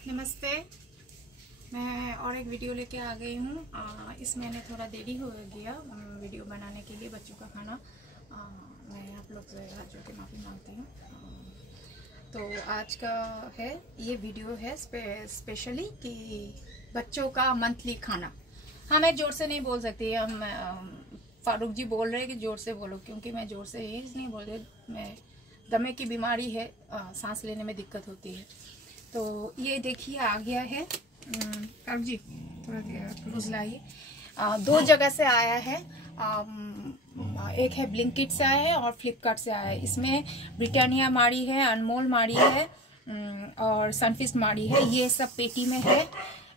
नमस्ते। मैं और एक वीडियो लेके आ गई हूँ। इसमें मैंने थोड़ा देरी हो गया वीडियो बनाने के लिए बच्चों का खाना। मैं आप लोग से हाथ जोड़ के माफ़ी मांगती हूँ। तो आज का है ये वीडियो है स्पेशली कि बच्चों का मंथली खाना। हाँ, मैं ज़ोर से नहीं बोल सकती। हम फारूक जी बोल रहे हैं कि ज़ोर से बोलो, क्योंकि मैं ज़ोर से ही नहीं बोल रही। मैं दमे की बीमारी है, सांस लेने में दिक्कत होती है। तो ये देखिए आ गया है। फारूक जी थोड़ा क्लोज लाइए। 2 जगह से आया है। एक है ब्लिंकिट से आया है और फ्लिपकार्ट से आया है। इसमें ब्रिटानिया मारी है, अनमोल मारी है और सनफिस्ट मारी है। ये सब पेटी में है।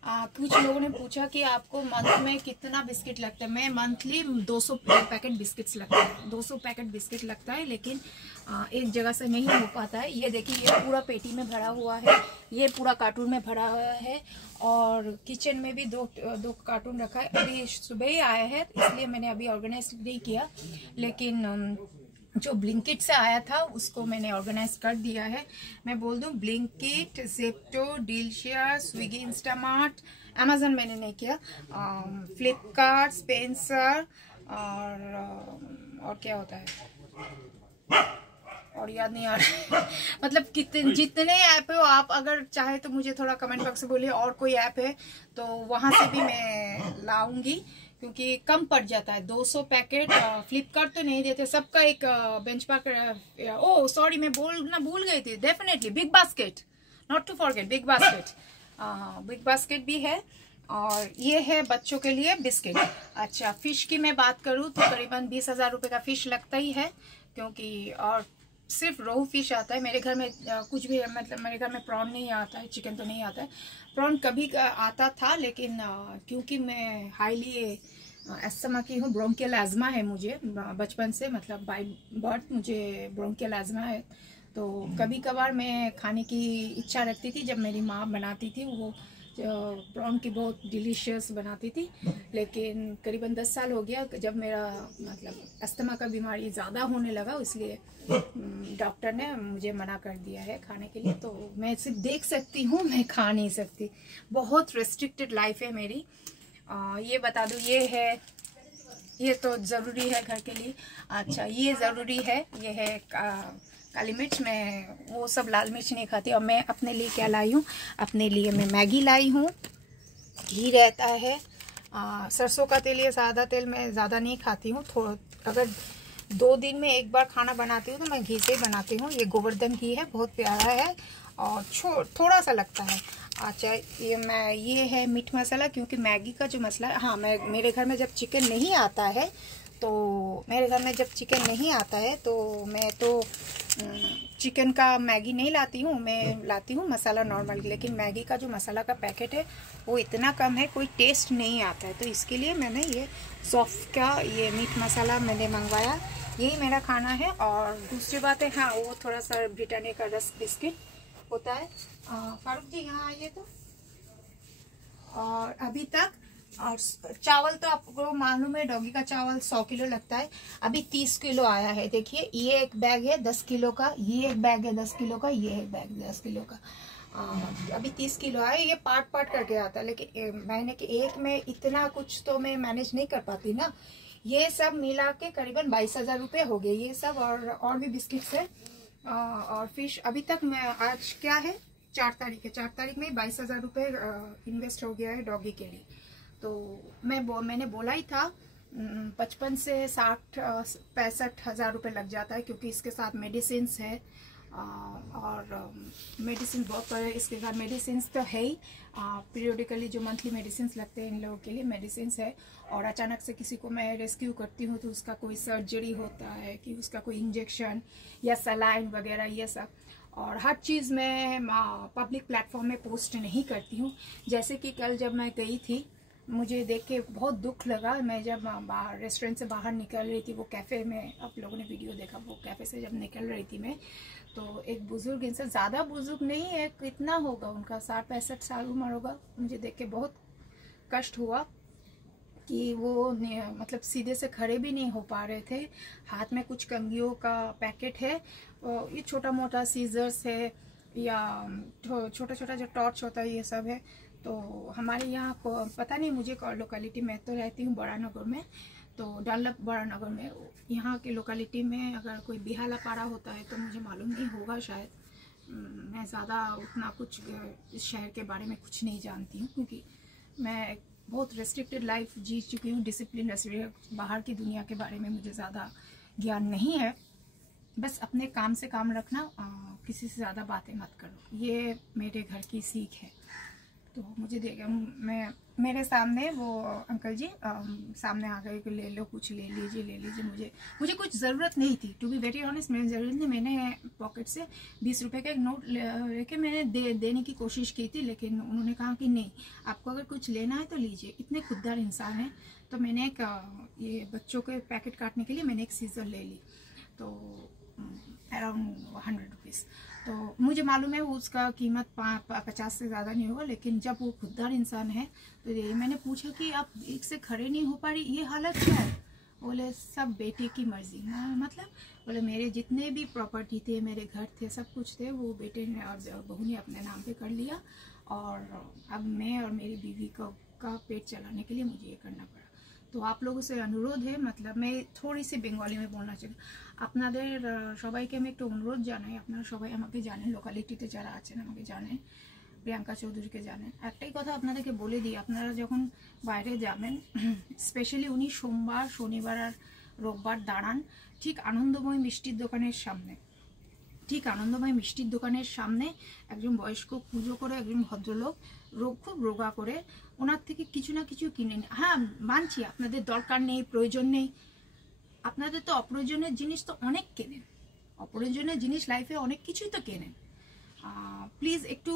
कुछ लोगों ने पूछा कि आपको मंथ में कितना बिस्किट लगता है। मैं मंथली 200 पैकेट बिस्किट्स लगता है, 200 पैकेट बिस्किट लगता है, लेकिन एक जगह से नहीं हो पाता है। ये देखिए, ये पूरा पेटी में भरा हुआ है, ये पूरा कार्टून में भरा हुआ है और किचन में भी दो कार्टून रखा है। अभी सुबह ही आया है, इसलिए मैंने अभी ऑर्गेनाइज नहीं किया, लेकिन जो ब्लिंकिट से आया था उसको मैंने ऑर्गेनाइज कर दिया है। मैं बोल दूं, Blinkit, Zepto, delicious, Swiggy, Instamart, Amazon मैंने नहीं किया, फ्लिपकार्ट, स्पेंसर और क्या होता है और याद नहीं आ रहा है। मतलब जितने ऐप है आप अगर चाहे तो मुझे थोड़ा कमेंट बॉक्स में बोलिए। और कोई ऐप है तो वहां से भी मैं लाऊंगी, क्योंकि कम पड़ जाता है 200 पैकेट। फ्लिपकार्ट तो नहीं देते, सबका एक बेंचमार्क। ओ सॉरी, मैं बोलना भूल गई थी। Definitely Big Basket, not to forget, Big Basket. Big Basket भी है। और ये है बच्चों के लिए बिस्किट। अच्छा, फिश की मैं बात करूँ तो करीबन 20,000 रुपये का फिश लगता ही है, क्योंकि और सिर्फ रोहू फिश आता है। मेरे घर में कुछ भी, मतलब मेरे घर में प्रॉन नहीं आता है, चिकन तो नहीं आता है। प्रॉन कभी आता था, लेकिन क्योंकि मैं हाईली अस्थमा की हूँ, ब्रोंकियल एज़मा है मुझे बचपन से, मतलब बाय बर्थ मुझे ब्रोंकियल एज़मा है। तो कभी कभार मैं खाने की इच्छा रखती थी। जब मेरी माँ बनाती थी वो प्रॉन की बहुत डिलीशियस बनाती थी, लेकिन करीबन 10 साल हो गया जब मेरा मतलब अस्थमा का बीमारी ज़्यादा होने लगा, इसलिए डॉक्टर ने मुझे मना कर दिया है खाने के लिए। तो मैं सिर्फ देख सकती हूँ, मैं खा नहीं सकती। बहुत रेस्ट्रिक्टेड लाइफ है मेरी। ये बता दूँ, ये है, ये तो ज़रूरी है घर के लिए। अच्छा, ये ज़रूरी है, ये है काली मिर्च। मैं वो सब लाल मिर्च नहीं खाती। और मैं अपने लिए क्या लाई हूँ, अपने लिए मैं मैगी लाई हूँ। घी रहता है, सरसों का तेल या सादा तेल मैं ज़्यादा नहीं खाती हूँ। अगर 2 दिन में एक बार खाना बनाती हूँ तो मैं घी से ही बनाती हूँ। ये गोवर्धन घी है, बहुत प्यारा है और थोड़ा सा लगता है। अच्छा, ये है मीट मसाला, क्योंकि मैगी का जो मसाला, हाँ, मेरे घर में जब चिकन नहीं आता है तो मैं तो चिकन का मैगी नहीं लाती हूँ, मैं लाती हूँ मसाला नॉर्मल। लेकिन मैगी का जो मसाला का पैकेट है वो इतना कम है, कोई टेस्ट नहीं आता है। तो इसके लिए मैंने ये सॉफ्ट का ये मीट मसाला मैंने मंगवाया। यही मेरा खाना है। और दूसरी बात है, हाँ, वो थोड़ा सा ब्रिटानिया का रस्क बिस्किट होता है। फारूक जी यहाँ आइए तो। और अभी तक, और चावल तो आपको मालूम है, डॉगी का चावल 100 किलो लगता है। अभी 30 किलो आया है। देखिए, ये एक बैग है 10 किलो का, ये एक बैग है 10 किलो का, ये एक बैग 10 किलो का। अभी 30 किलो आया। ये पार्ट करके आता है, लेकिन महीने के एक में इतना कुछ तो मैं मैनेज नहीं कर पाती ना। ये सब मिला के करीबन 22,000 रुपये हो गए ये सब, और भी बिस्किट्स है और फिश। अभी तक मैं, आज क्या है, 4 तारीख है, 4 तारीख में 22,000 रुपये इन्वेस्ट हो गया है डॉगी के लिए। तो मैंने बोला ही था 55 से 65 हज़ार रुपये लग जाता है, क्योंकि इसके साथ मेडिसिन है और मेडिसिन बहुत है। इसके साथ मेडिसिन तो है ही, पीरियडिकली जो मंथली मेडिसिन लगते हैं इन लोगों के लिए मेडिसिन है। और अचानक से किसी को मैं रेस्क्यू करती हूँ तो उसका कोई सर्जरी होता है, कि उसका कोई इंजेक्शन या सलाइन वगैरह, ये सब। और हर चीज़ मैं पब्लिक प्लेटफॉर्म में पोस्ट नहीं करती हूँ। जैसे कि कल जब मैं गई थी, मुझे देख के बहुत दुख लगा। मैं जब रेस्टोरेंट से बाहर निकल रही थी, वो कैफ़े में, आप लोगों ने वीडियो देखा, वो कैफ़े से जब निकल रही थी मैं, तो एक बुज़ुर्ग इंसान, ज़्यादा बुज़ुर्ग नहीं है, कितना होगा उनका, 60-65 साल उम्र होगा। मुझे देख के बहुत कष्ट हुआ कि वो मतलब सीधे से खड़े भी नहीं हो पा रहे थे। हाथ में कुछ कंघियों का पैकेट है, ये छोटा मोटा सीजर्स है, या छोटा छोटा जो टॉर्च होता है ये सब है। तो हमारे यहाँ पता नहीं, मुझे लोकेलिटी में तो रहती हूँ बड़ा नगर में, तो डनलप बड़ा नगर में, यहाँ के लोकेलिटी में अगर कोई बिहाला पारा होता है तो मुझे मालूम नहीं होगा शायद। मैं ज़्यादा उतना कुछ इस शहर के बारे में कुछ नहीं जानती हूँ, क्योंकि मैं बहुत रेस्ट्रिक्टेड लाइफ जी चुकी हूँ, डिसिप्लिन रेस्ट्रिक्ट, बाहर की दुनिया के बारे में मुझे ज़्यादा ज्ञान नहीं है। बस अपने काम से काम रखना, किसी से ज़्यादा बातें मत करो, ये मेरे घर की सीख है। तो मुझे देखा, मेरे सामने वो अंकल जी सामने आ गए कि ले लो, कुछ ले लीजिए। मुझे कुछ ज़रूरत नहीं थी, टू बी वेरी ऑनेस्ट, मेरी ज़रूरत नहीं। मैंने पॉकेट से 20 रुपये का एक नोट लेके मैंने देने की कोशिश की थी, लेकिन उन्होंने कहा कि नहीं, आपको अगर कुछ लेना है तो लीजिए। इतने खुददार इंसान हैं। तो मैंने एक ये बच्चों के पैकेट काटने के लिए मैंने एक सीज़र ले ली, तो अराउंड 100 रुपीज़। तो मुझे मालूम है उसका कीमत 50 से ज़्यादा नहीं होगा, लेकिन जब वो खुददार इंसान है तो ये मैंने पूछा कि आप एक से खड़े नहीं हो पा रही, ये हालत क्या है? बोले सब बेटे की मर्जी। मतलब बोले मेरे जितने भी प्रॉपर्टी थे, मेरे घर थे, सब कुछ थे, वो बेटे ने और बहू ने अपने नाम पे कर लिया, और अब मैं और मेरी बीवी का पेट चलाने के लिए मुझे ये करना पड़ा। तो आप लोगों से अनुरोध है, मतलब मैं थोड़ी सी बेंगली में बोलना चाहिए, আপনাদের সবাইকে আমি একটু অনুরোধ জানাই, আপনারা সবাই আমাকে জানেন, লোকালিটিতে যারা আছেন আমাকে জানেন, প্রিয়াঙ্কা চৌধুরীকে জানেন। একটাই কথা আপনাদেরকে বলে দিই, আপনারা যখন বাইরে যাবেন, স্পেশালি উনি সোমবার, শনিবার আর রোববার দাঁড়ান ঠিক আনন্দময় মিষ্টির দোকানের সামনে। ঠিক আনন্দময় মিষ্টির দোকানের সামনে একজন বয়স্ক পুজো করে, একজন ভদ্রলোক খুব রোগা করে, ওনার থেকে কিছু না কিছু কিনে নিন। হ্যাঁ মানছি আপনাদের দরকার নেই, প্রয়োজন নেই, আপনাদের তো অপ্রয়োজনীয় জিনিস তো অনেক কেনেন, অপ্রয়োজনীয় জিনিস লাইফে অনেক কিছুই তো কেনেন। প্লিজ একটু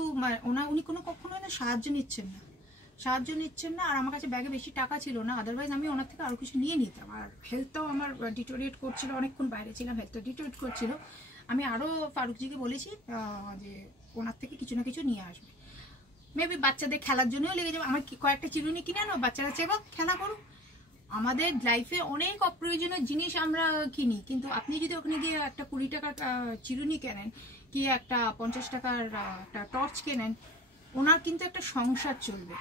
উনি কখনো সাহায্য নিচ্ছেন না, আর আমার কাছে ব্যাগে বেশি টাকা ছিল না, আদারওয়াইজ আমি ওনার থেকে আরও কিছু নিয়ে নিতাম। আর হেলথটাও আমার ডিটোরিয়েট করছিল, অনেকক্ষণ বাইরে ছিলাম, হেলথটা ডিটোরিয়েট করছিল। আমি আরও ফারুকজিকে বলেছি যে ওনার থেকে কিছু না কিছু নিয়ে আসবে। মেবি বাচ্চাদের খেলার জন্যও লেগে যাবে, আমার কয়েকটা চিরুনি কিনে আনো, বাচ্চারা চেয়ে খেলা করুক। আমাদের লাইফে অনেক অপ্রয়োজনীয় জিনিস আমরা কিনি, কিন্তু আপনি যদি ওখানে গিয়ে একটা 20 টাকার চিরুনি কেনেন, কি একটা 50 টাকার একটা টর্চ কেনেন, ওনার কিন্তু একটা সংসার চলবে।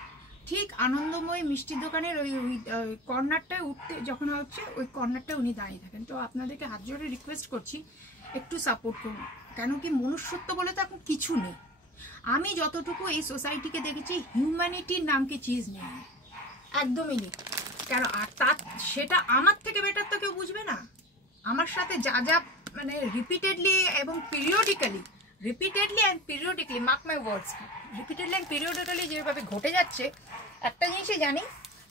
ঠিক আনন্দময় মিষ্টির দোকানের ওই কর্নারটায় উঠতে যখন হচ্ছে, ওই কর্নারটায় উনি দাঁড়িয়ে থাকেন। তো আপনাদেরকে হাত জোড়ে রিকোয়েস্ট করছি একটু সাপোর্ট করুন, কেন কি মনুষ্যত্ব বলে তো এখন কিছু নেই। আমি যতটুকু এই সোসাইটিকে দেখেছি, হিউম্যানিটির নাম কি চিজ নেই, একদমই নেই। কেন সেটা আমার থেকে বেটার তো কেউ বুঝবে না। আমার সাথে যা মানে রিপিটেডলি এবং periodically mark my words, repeatedly and periodically যেভাবে ঘটে যাচ্ছে, একটা জিনিসই জানি,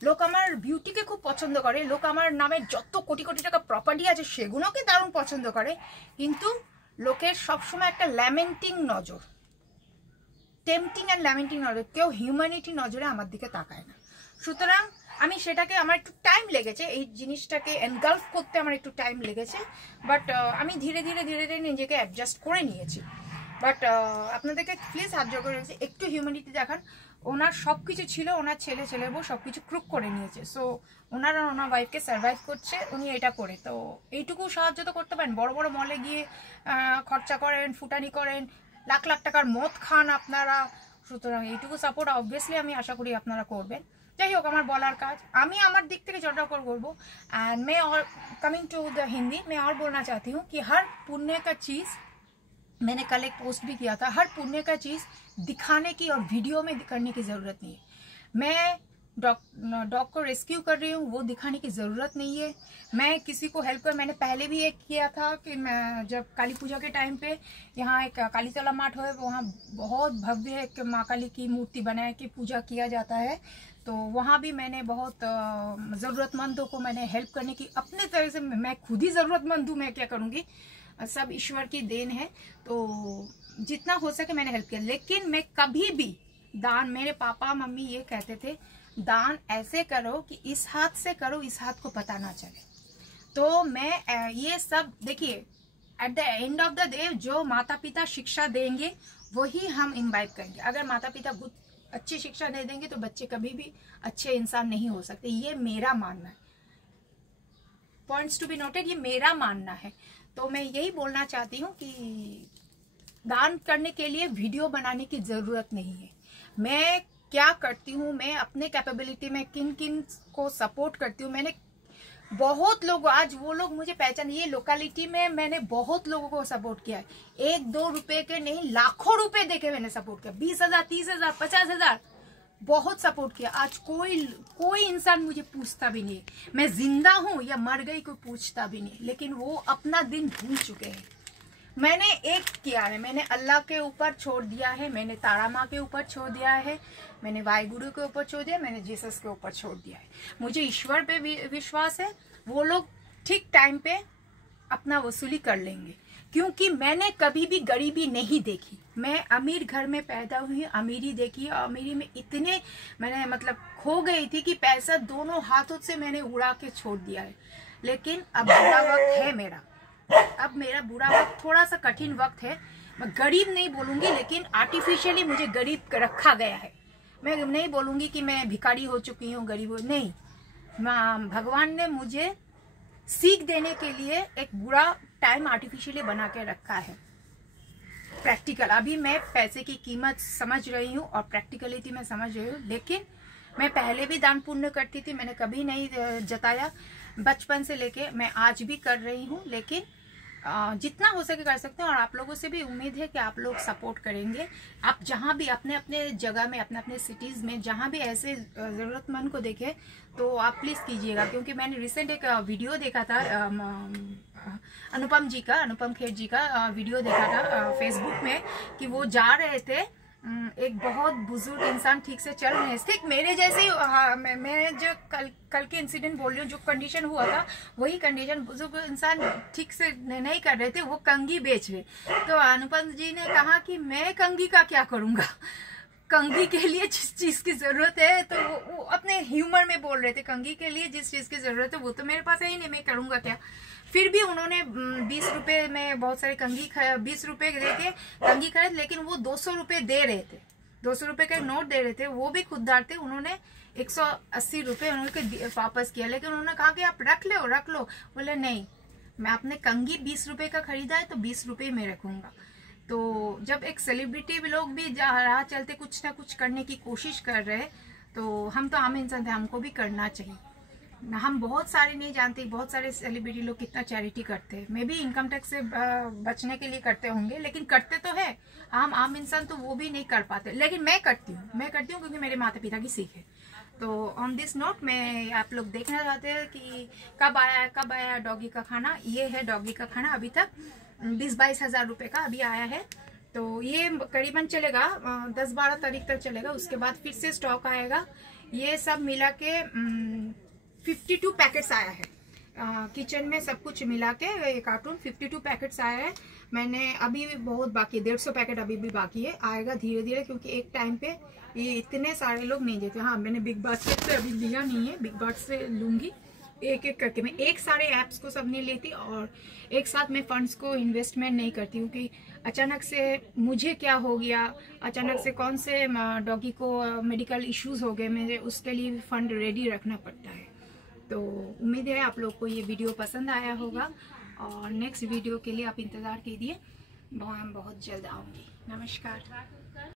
লোক আমার বিউটিকে খুব পছন্দ করে, লোক আমার নামে যত কোটি কোটি টাকা প্রপার্টি আছে সেগুলোকে দারুণ পছন্দ করে, কিন্তু লোকের সবসময় একটা ল্যামেন্টিং নজর, টেম্পটিং অ্যান্ড ল্যামেন্টিং নজর, কেউ হিউম্যানিটি নজরে আমার দিকে তাকায় না। সুতরাং আমি সেটাকে, আমার একটু টাইম লেগেছে, এই জিনিসটাকে এনগালফ করতে আমার একটু টাইম লেগেছে, বাট আমি ধীরে ধীরে নিজেকে অ্যাডজাস্ট করে নিয়েছি। বাট আপনাদেরকে প্লিজ হাত জোড় করে রেখেছি, একটু হিউম্যানিটি দেখান। ওনার সব কিছু ছিল, ওনার ছেলে বউ সব কিছু ক্রুক করে নিয়েছে, সো ওনার ওয়াইফকে সার্ভাইভ করছে উনি এটা করে। তো এইটুকু সাহায্য তো করতে পারেন, বড় বড় মলে গিয়ে খরচা করেন, ফুটানি করেন, লাখ লাখ টাকার মদ খান আপনারা। সুতরাং এইটুকু সাপোর্ট অবভিয়াসলি আমি আশা করি আপনারা করবেন। যাই হোক, আমার বলার কাজ, আমি আমার দিক থেকে যতটা করবো। एंड मैं और कमिंग टू द हिंदी, मैं और बोलना चाहती हूँ कि हर पुण्य का चीज़, मैंने कल एक पोस्ट भी किया था, हर पुण्य का चीज़ दिखाने की और वीडियो में करने की ज़रूरत नहीं है। मैं डॉग को रेस्क्यू कर रही हूँ, वो दिखाने की ज़रूरत नहीं है। मैं किसी को हेल्प कर, मैंने पहले भी एक किया था कि मैं जब काली पूजा के टाइम पे यहाँ एक कालीतला माठ है, वहाँ बहुत भव्य एक माँ काली की मूर्ति बनाए के पूजा किया जाता है। तो वहाँ भी मैंने बहुत ज़रूरतमंदों को मैंने हेल्प करने की, अपने तरह से, मैं खुद ही ज़रूरतमंद हूँ, मैं क्या करूँगी, सब ईश्वर की देन है। तो जितना हो सके मैंने हेल्प किया, लेकिन मैं कभी भी दान, मेरे पापा मम्मी ये कहते थे, दान ऐसे करो कि इस हाथ से करो, इस हाथ को पता ना चले। तो मैं ये सब देखिए, at the end of the day जो माता पिता शिक्षा देंगे वही हम इम्बाइब करेंगे। अगर माता पिता अच्छी शिक्षा नहीं देंगे तो बच्चे कभी भी अच्छे इंसान नहीं हो सकते। ये मेरा मानना है, पॉइंट्स टू बी नोटेड, ये मेरा मानना है। तो मैं यही बोलना चाहती हूँ कि दान करने के लिए वीडियो बनाने की ज़रूरत नहीं है। मैं क्या करती हूँ, मैं अपने कैपेबिलिटी में किन किन को सपोर्ट करती हूँ। मैंने बहुत लोग, आज वो लोग मुझे पहचान, ये लोकेलिटी में मैंने बहुत लोगों को सपोर्ट किया है। 1-2 रुपए के नहीं, लाखों रुपए देके मैंने सपोर्ट किया। 20,000, 30,000, 50,000 बहुत सपोर्ट किया। आज कोई इंसान मुझे पूछता भी नहीं, मैं जिंदा हूं या मर गई कोई पूछता भी नहीं, लेकिन वो अपना दिन भूल चुके हैं। मैंने एक किया है, मैंने अल्लाह के ऊपर छोड़ दिया है, मैंने तारा माँ के ऊपर छोड़ दिया है, मैंने वाहिगुरु के ऊपर छोड़ दिया, मैंने जीसस के ऊपर छोड़ दिया है। मुझे ईश्वर पे विश्वास है, वो लोग ठीक टाइम पे अपना वसूली कर लेंगे, क्योंकि मैंने कभी भी गरीबी नहीं देखी। मैं अमीर घर में पैदा हुई, अमीरी देखी, अमीरी में इतने मैंने मतलब खो गई थी कि पैसा दोनों हाथों से मैंने उड़ा के छोड़ दिया है। लेकिन अब बुरा वक्त है मेरा, अब मेरा बुरा वक्त, थोड़ा सा कठिन वक्त है। मैं गरीब नहीं बोलूंगी, लेकिन आर्टिफिशियली मुझे गरीब रखा गया है। मैं नहीं बोलूंगी कि मैं भिखारी हो चुकी हूँ, गरीब हो, नहीं। भगवान ने मुझे सीख देने के लिए एक बुरा टाइम आर्टिफिशियली बना के रखा है। प्रैक्टिकल, अभी मैं पैसे की कीमत समझ रही हूँ और प्रैक्टिकलिटी में समझ रही हूँ। लेकिन मैं पहले भी दान पुण्य करती थी, मैंने कभी नहीं जताया, बचपन से लेके मैं आज भी कर रही हूँ। लेकिन जितना हो सके कर सकते हैं, और आप लोगों से भी उम्मीद है कि आप लोग सपोर्ट करेंगे। आप जहाँ भी अपने अपने जगह में, अपने अपने सिटीज में जहाँ भी ऐसे जरूरतमंद को देखे तो आप प्लीज कीजिएगा। क्योंकि मैंने रिसेंट एक वीडियो देखा था, अनुपम खेर जी का वीडियो देखा था फेसबुक में, कि वो जा रहे थे, एक बहुत बुजुर्ग इंसान ठीक से चल रहे हैं, ठीक मेरे जैसे ही। मैं जो कल के इंसिडेंट बोल रही हूँ, जो कंडीशन हुआ था वही कंडीशन, बुजुर्ग इंसान ठीक से नहीं कर रहे थे, वो कंघी बेच रहे। तो अनुपम जी ने कहा कि मैं कंघी का क्या करूंगा, कंघी के लिए जिस चीज की जरूरत है, तो वो अपने ह्यूमर में बोल रहे थे, कंघी के लिए जिस चीज की जरूरत है वो तो मेरे पास है ही नहीं, मैं करूंगा क्या। फिर भी उन्होंने 20 रुपए में बहुत सारे कंघी 20 रुपए देके कंघी खरीद, लेकिन वो 200 रुपए दे रहे थे, 200 रुपए का नोट दे रहे थे। वो भी खुददार थे, उन्होंने 180 रुपए उन्होंने वापस किया। लेकिन उन्होंने कहा कि आप रख लो। बोले नहीं, मैं अपने कंघी 20 रुपए का खरीदा है तो 20 रुपए में रखूंगा। तो जब एक सेलिब्रिटी भी लोग भी राह चलते कुछ ना कुछ करने की कोशिश कर रहे, तो हम तो आम इंसान थे, हमको भी करना चाहिए। हम बहुत सारे नहीं जानते, बहुत सारे सेलिब्रिटी लोग कितना चैरिटी करते हैं। मे भी इनकम टैक्स से बचने के लिए करते होंगे, लेकिन करते तो है। हम आम इंसान तो वो भी नहीं कर पाते, लेकिन मैं करती हूँ क्योंकि मेरे माता पिता की सीख है। तो ऑन दिस नोट मैं आप लोग देखना चाहते हैं कि कब आया डॉगी का खाना। ये है डॉगी का खाना, अभी तक 20-22 हजार रुपए का अभी आया है। तो ये करीबन चलेगा 10-12 तारीख तक चलेगा, उसके बाद फिर से स्टॉक आएगा। ये सब मिला के 52 पैकेट्स आया है। किचन में सब कुछ मिला के कार्टून 52 पैकेट्स आया है। मैंने अभी भी बहुत बाकी, 150 पैकेट अभी भी बाकी है, आएगा धीरे धीरे, क्योंकि एक टाइम पे ये इतने सारे लोग नहीं देते। हाँ, मैंने बिग बास्केट से अभी लिया नहीं है, बिग बास्केट से लूंगी एक एक करके। मैं एक सारे ऐप्स को सब नहीं लेती और एक साथ मैं फंड्स को इन्वेस्टमेंट नहीं करती हूँ कि अचानक से मुझे क्या हो गया, अचानक से कौन से डॉगी को मेडिकल इश्यूज हो गए, मुझे उसके लिए फंड रेडी रखना पड़ता है। तो उम्मीद है आप लोग को ये वीडियो पसंद आया होगा, और नेक्स्ट वीडियो के लिए आप इंतज़ार कीजिए, मैं बहुत जल्द आऊँगी। नमस्कार।